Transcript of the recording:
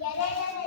ಎಳೆಯ